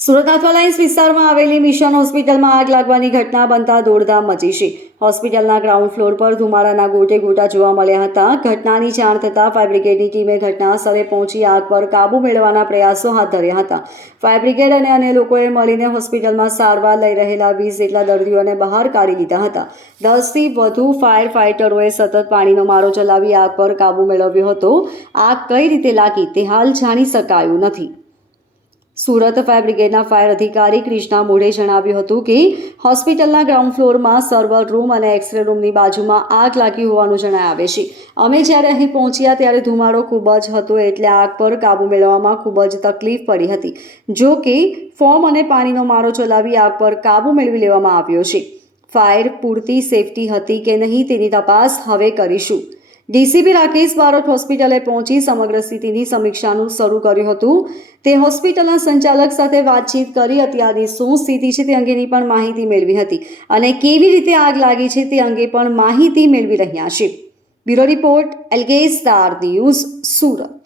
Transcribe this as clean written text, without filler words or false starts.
સુરત આથવાલાઇન્સ વિસ્તારમાં આવેલી મિશન હોસ્પિટલમાં આગ લાગવાની ઘટના બનતા દોડધામ મચી છે. હોસ્પિટલના ગ્રાઉન્ડ ફ્લોર પર ધુમાડાના ગોટે ગોટા જોવા મળ્યા હતા. ઘટનાની જાણ થતાં ફાયર બ્રિગેડની ટીમે ઘટના સ્થળે પહોંચી આગ પર કાબૂ મેળવવાના પ્રયાસો હાથ ધર્યા હતા. ફાયર બ્રિગેડ અને અન્ય લોકોએ મળીને હોસ્પિટલમાં સારવાર લઈ રહેલા 20 જેટલા દર્દીઓને બહાર કાઢી લીધા હતા. 10થી વધુ ફાયર ફાઇટરોએ સતત પાણીનો મારો ચલાવી આગ પર કાબૂ મેળવ્યો હતો. આગ કઈ રીતે લાગી તે હાલ જાણી શકાયું નથી. સુરત ફાયર બ્રિગેડના ફાયર અધિકારી કૃષ્ણા મોઢે જણાવ્યું હતું કે હોસ્પિટલના ગ્રાઉન્ડ ફ્લોરમાં સર્વર રૂમ અને એક્સરે રૂમની બાજુમાં આગ લાગી હોવાનું જણાય આવે છે. અમે જ્યારે અહીં પહોંચ્યા ત્યારે ધુમાડો ખૂબ જ હતો, એટલે આગ પર કાબૂ મેળવવામાં ખૂબ જ તકલીફ પડી હતી. જો કે ફોમ અને પાણીનો મારો ચલાવી આગ પર કાબૂ મેળવી લેવામાં આવ્યો છે. ફાયર પૂરતી સેફટી હતી કે નહીં તેની તપાસ હવે કરીશું. ડીસીપી રાકેશ બારોટ હોસ્પિટલે પહોંચી સમગ્ર સ્થિતિની સમીક્ષાનું શરૂ કર્યું હતું. તે હોસ્પિટલના સંચાલક સાથે વાતચીત કરી અત્યારની શું સ્થિતિ છે તે અંગેની પણ માહિતી મેળવી હતી અને કેવી રીતે આગ લાગી છે તે અંગે પણ માહિતી મેળવી રહ્યા છે. બ્યુરો રિપોર્ટ, એલ્ગે સ્ટાર ન્યૂઝ, સુરત.